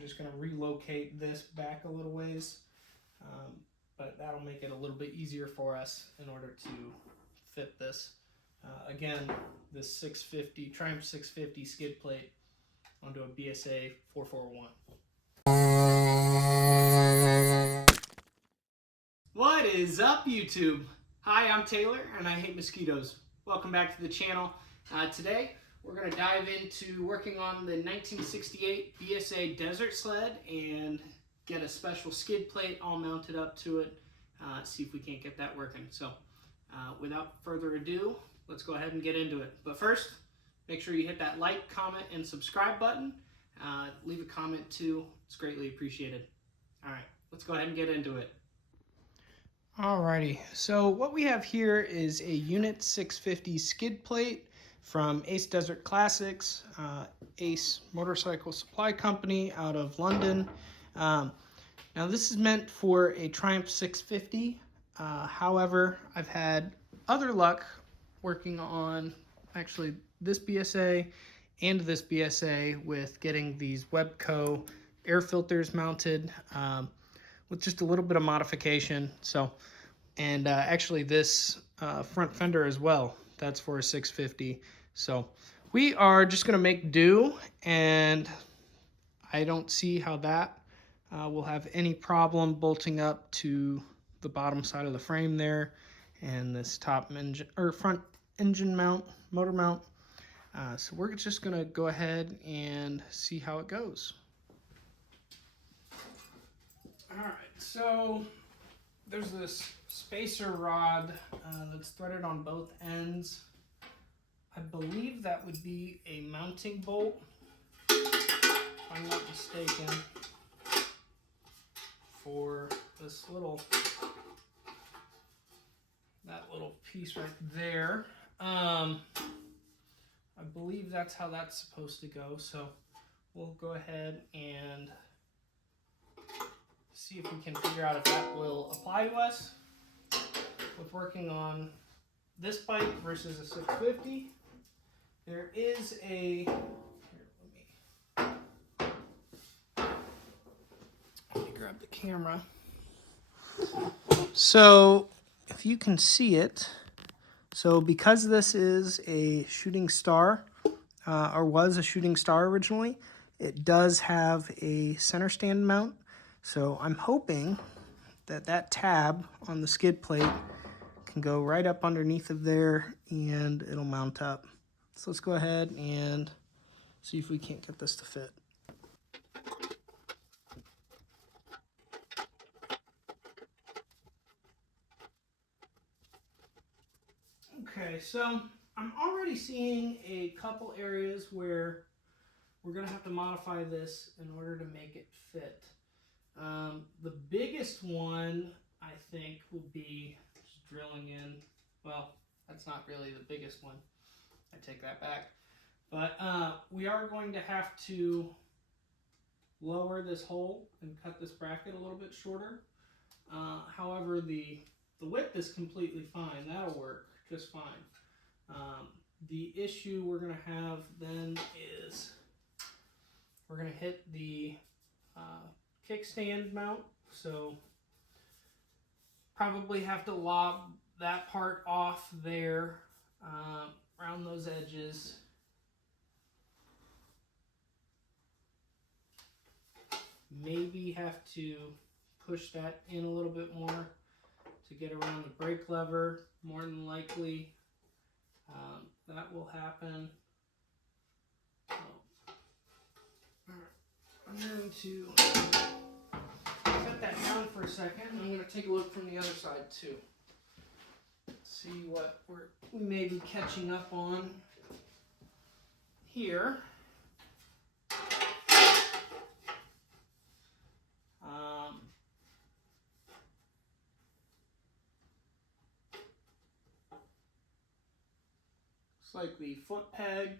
just going to relocate this back a little ways, but that'll make it a little bit easier for us in order to fit this. Again, this 650 Triumph 650 skid plate onto a BSA 441. What is up, YouTube? Hi, I'm Taylor and I hate mosquitoes. Welcome back to the channel. Today we're going to dive into working on the 1968 BSA Desert Sled and get a special skid plate all mounted up to it. See if we can't get that working. So without further ado, let's go ahead and get into it. But first, make sure you hit that like, comment, and subscribe button. Leave a comment too. It's greatly appreciated. All right, let's go ahead and get into it. Alrighty, so what we have here is a Unit 650 skid plate from Ace Desert Classics, Ace Motorcycle Supply Company out of London. Now this is meant for a Triumph 650. However, I've had other luck working on actually this BSA and this BSA with getting these Webco air filters mounted with just a little bit of modification. So, and actually this front fender as well, that's for a 650. So we are just gonna make do, and I don't see how that will have any problem bolting up to the bottom side of the frame there, and this top engine or front engine mount, motor mount. So we're just gonna go ahead and see how it goes. All right, so there's this spacer rod that's threaded on both ends. I believe that would be a mounting bolt, if I'm not mistaken, for this little, that little piece right there. I believe that's how that's supposed to go. So we'll go ahead and see if we can figure out if that will apply to us with working on this bike versus a 650. There is a, here, let me grab the camera. So if you can see it, so because this is a shooting star, or was a shooting star originally, it does have a center stand mount. So I'm hoping that that tab on the skid plate can go right up underneath of there and it'll mount up. So let's go ahead and see if we can't get this to fit. Okay, so I'm already seeing a couple areas where we're gonna have to modify this in order to make it fit. The biggest one, I think, will be just drilling in. Well, that's not really the biggest one. I take that back. But we are going to have to lower this hole and cut this bracket a little bit shorter. However, the width is completely fine. That'll work just fine. The issue we're going to have then is we're going to hit the kickstand mount, so probably have to lob that part off there around those edges. Maybe have to push that in a little bit more to get around the brake lever. More than likely that will happen. So, I'm going to set that down for a second. I'm going to take a look from the other side too. See what we may be catching up on here. Looks like the foot peg,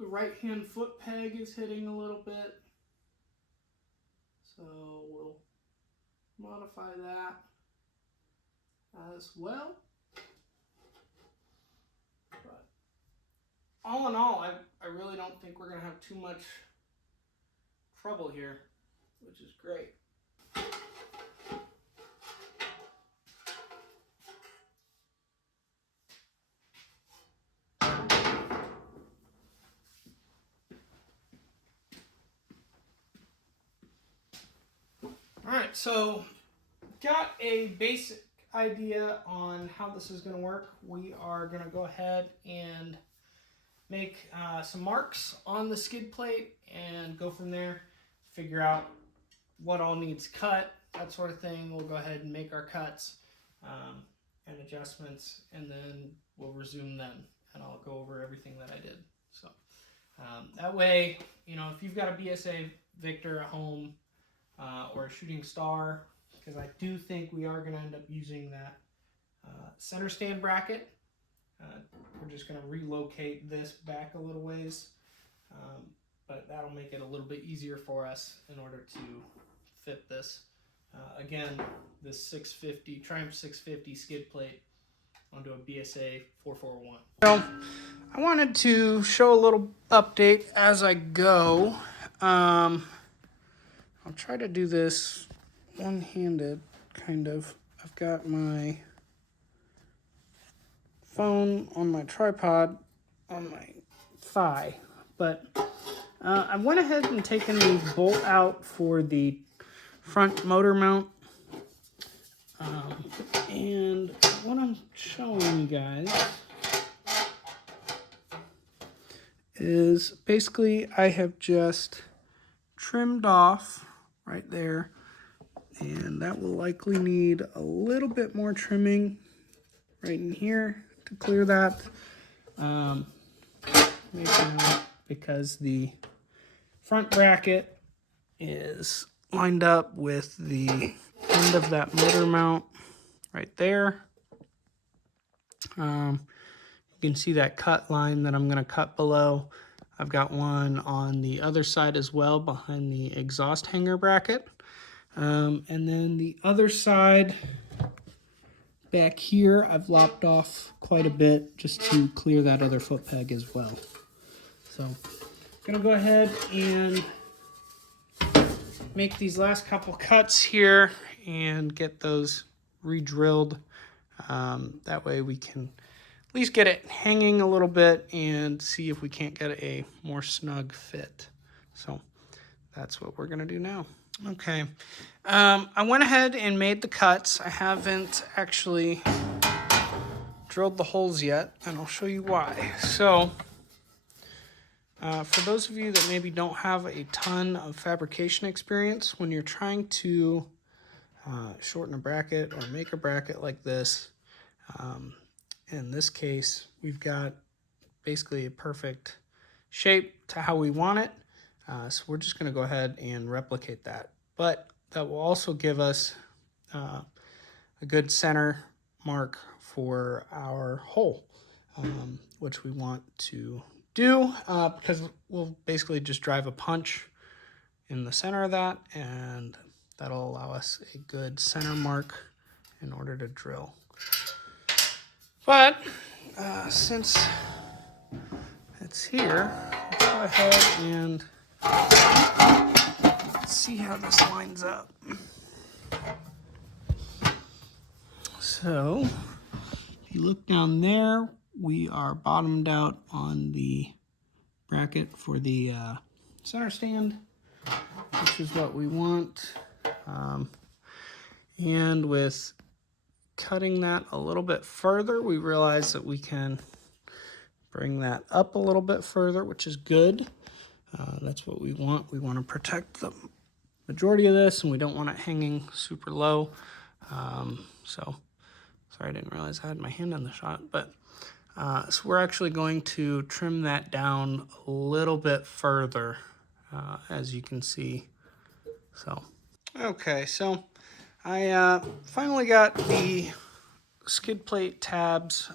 the right hand foot peg is hitting a little bit. So we'll modify that as well. But all in all, I really don't think we're going to have too much trouble here, which is great. Alright, so got a basic idea on how this is going to work. We are going to go ahead and make some marks on the skid plate and go from there, figure out what all needs cut, that sort of thing. We'll go ahead and make our cuts and adjustments, and then we'll resume then, and I'll go over everything that I did. So that way, you know, if you've got a BSA Victor at home or a shooting star, because I do think we are going to end up using that center stand bracket. We're just going to relocate this back a little ways, but that'll make it a little bit easier for us in order to fit this. Again, this 650 Triumph 650 skid plate onto a BSA 441. So I wanted to show a little update as I go. I'll try to do this one-handed, kind of. I've got my phone on my tripod on my thigh, but I went ahead and taken the bolt out for the front motor mount, and what I'm showing you guys is basically I have just trimmed off right there, and that will likely need a little bit more trimming right in here to clear that, maybe not, because the front bracket is lined up with the end of that motor mount right there. You can see that cut line that I'm going to cut below. I've got one on the other side as well behind the exhaust hanger bracket. And then the other side back here, I've lopped off quite a bit just to clear that other foot peg as well. So I'm going to go ahead and make these last couple cuts here and get those re-drilled. That way we can at least get it hanging a little bit and see if we can't get a more snug fit. So that's what we're going to do now. Okay, I went ahead and made the cuts. I haven't actually drilled the holes yet, and I'll show you why. So for those of you that maybe don't have a ton of fabrication experience, when you're trying to shorten a bracket or make a bracket like this, in this case, we've got basically a perfect shape to how we want it. So we're just going to go ahead and replicate that. But that will also give us a good center mark for our hole, which we want to do because we'll basically just drive a punch in the center of that, and that'll allow us a good center mark in order to drill. But since it's here, let's go ahead and see how this lines up. So if you look down there, we are bottomed out on the bracket for the center stand, which is what we want. And with cutting that a little bit further, we realize that we can bring that up a little bit further, which is good. That's what we want. We want to protect the majority of this, and we don't want it hanging super low. So sorry, I didn't realize I had my hand on the shot, but so we're actually going to trim that down a little bit further, as you can see. So okay, so I finally got the skid plate tabs.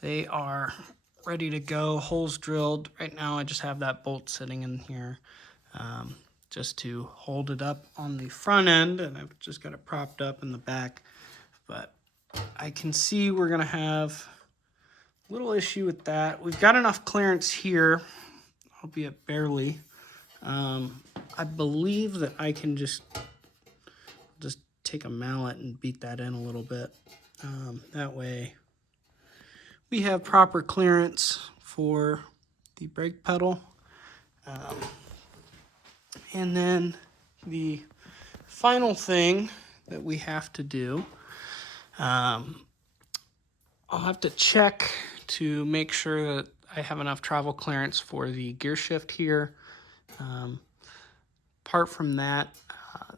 They are ready to go, holes drilled. Right now I just have that bolt sitting in here just to hold it up on the front end, and I've just got it propped up in the back. But I can see we're gonna have a little issue with that. We've got enough clearance here, albeit barely, I believe that I can just take a mallet and beat that in a little bit. That way we have proper clearance for the brake pedal. And then the final thing that we have to do, I'll have to check to make sure that I have enough travel clearance for the gear shift here. Apart from that,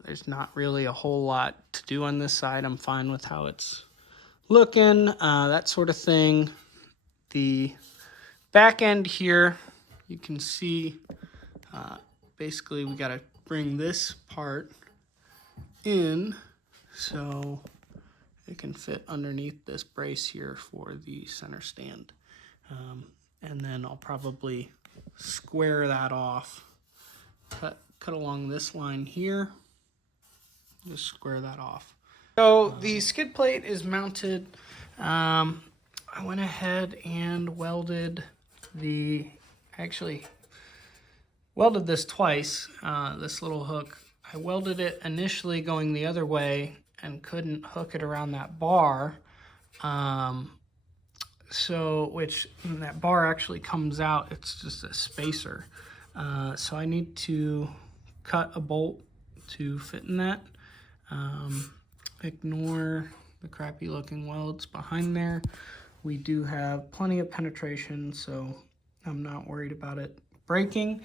there's not really a whole lot to do on this side. I'm fine with how it's looking, that sort of thing. The back end here, you can see, basically we got to bring this part in so it can fit underneath this brace here for the center stand. And then I'll probably square that off, cut along this line here, just square that off. So the skid plate is mounted. I went ahead and welded actually welded this twice, this little hook. I welded it initially going the other way and couldn't hook it around that bar. Which that bar actually comes out, it's just a spacer. So I need to cut a bolt to fit in that. Ignore the crappy looking welds behind there. We do have plenty of penetration, so I'm not worried about it breaking,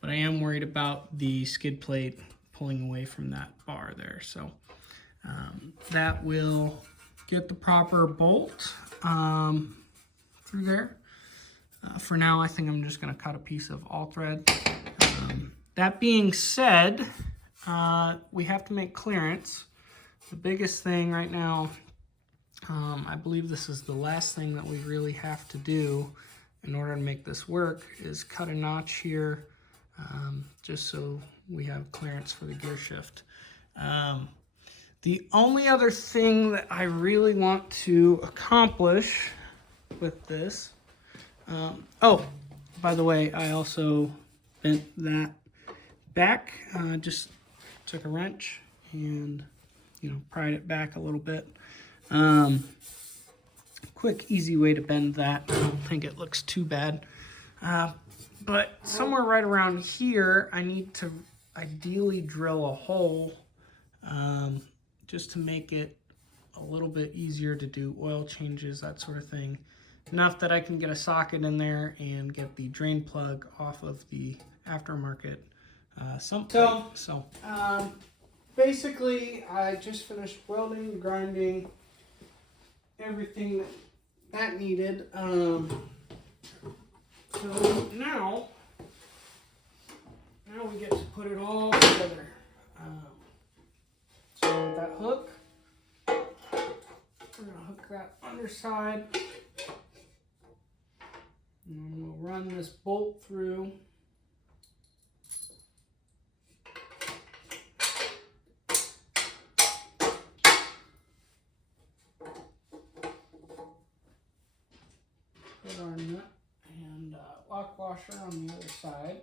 but I am worried about the skid plate pulling away from that bar there. So that will get the proper bolt through there. For now, I think I'm just going to cut a piece of all thread. That being said, we have to make clearance. The biggest thing right now, I believe this is the last thing that we really have to do in order to make this work, is cut a notch here, just so we have clearance for the gear shift. The only other thing that I really want to accomplish with this, oh, by the way, I also bent that back, just took a wrench and, pried it back a little bit. Quick, easy way to bend that. I don't think it looks too bad. But somewhere right around here, I need to ideally drill a hole, just to make it a little bit easier to do oil changes, that sort of thing. Enough that I can get a socket in there and get the drain plug off of the aftermarket sump plate. So basically, I just finished welding, grinding, everything that needed. So now we get to put it all together. So that hook, we're gonna hook that underside, and we'll run this bolt through. Put our nut and lock washer on the other side.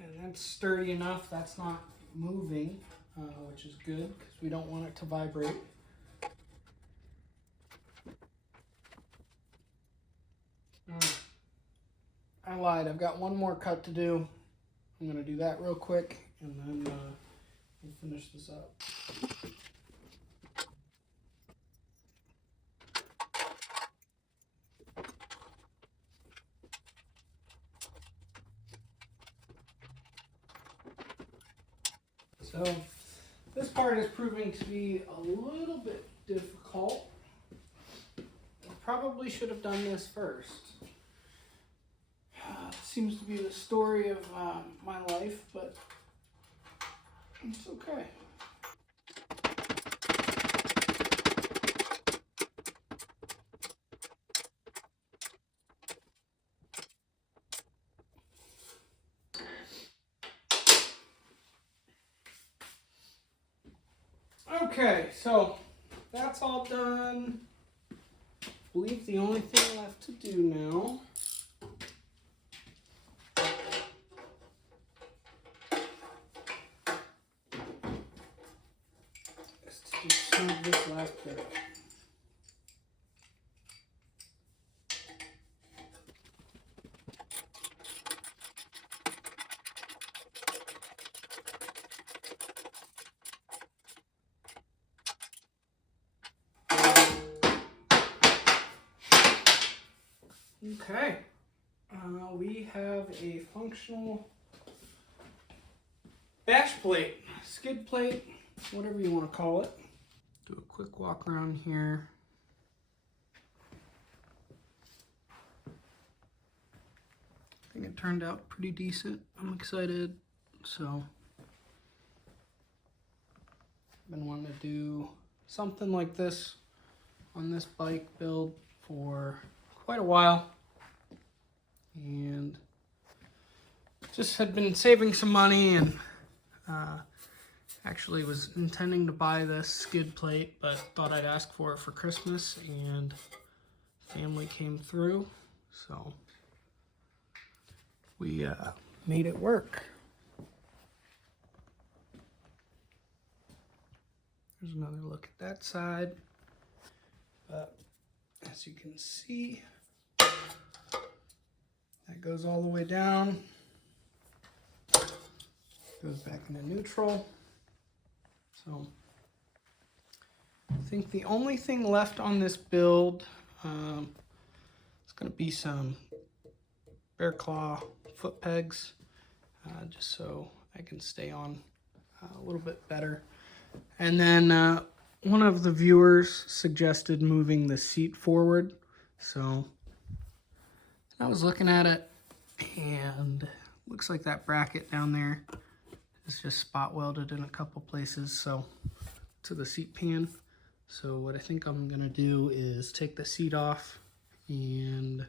And that's sturdy enough, that's not moving, which is good because we don't want it to vibrate. I lied, I've got one more cut to do. I'm going to do that real quick and then we'll finish this up. So this part is proving to be a little bit difficult. I probably should have done this first. Seems to be the story of my life, but it's okay. Okay, so that's all done. I believe the only thing left to do now is to just snug this last bit. Okay, we have a functional bash plate, skid plate, whatever you want to call it. Do a quick walk around here. I think it turned out pretty decent. I'm excited. So, I've been wanting to do something like this on this bike build for quite a while. And just had been saving some money and actually was intending to buy this skid plate, but thought I'd ask for it for Christmas, and family came through, so we made it work. There's another look at that side, but as you can see, that goes all the way down, goes back into neutral. So I think the only thing left on this build is going to be some bear claw foot pegs, just so I can stay on a little bit better. And then one of the viewers suggested moving the seat forward, so I was looking at it, and looks like that bracket down there is just spot welded in a couple places, so to the seat pan. So what I think I'm gonna do is take the seat off and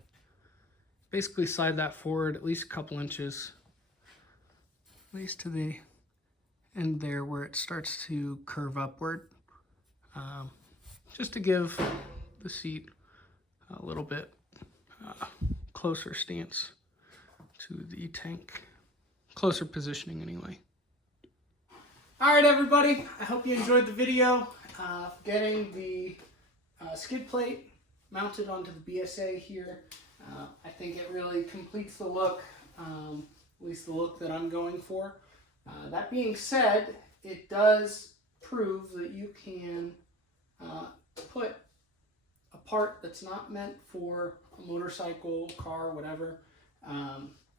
basically slide that forward at least a couple inches, at least to the end there where it starts to curve upward, just to give the seat a little bit closer stance to the tank, closer positioning anyway. All right, everybody, I hope you enjoyed the video. Getting the skid plate mounted onto the BSA here. I think it really completes the look, at least the look that I'm going for. That being said, it does prove that you can put a part that's not meant for a motorcycle, car, whatever.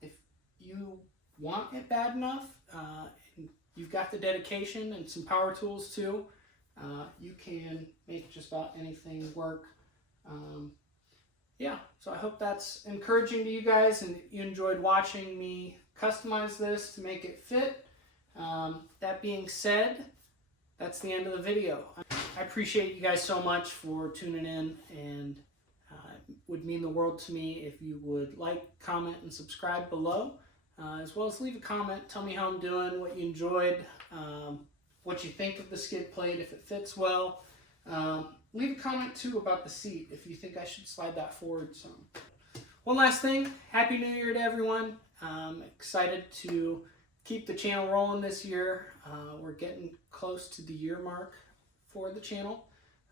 If you want it bad enough, and you've got the dedication and some power tools too, you can make just about anything work. Yeah, so I hope that's encouraging to you guys and you enjoyed watching me customize this to make it fit. That being said, that's the end of the video. I appreciate you guys so much for tuning in, and it would mean the world to me if you would like, comment, and subscribe below, as well as leave a comment. Tell me how I'm doing, what you enjoyed, what you think of the skid plate, if it fits well. Leave a comment too about the seat, if you think I should slide that forward some. One last thing, Happy New Year to everyone. I'm excited to keep the channel rolling this year. We're getting close to the year mark for the channel.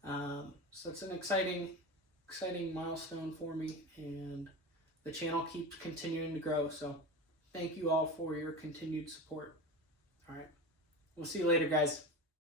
So it's an exciting milestone for me, and the channel keeps continuing to grow. So thank you all for your continued support. All right, we'll see you later, guys.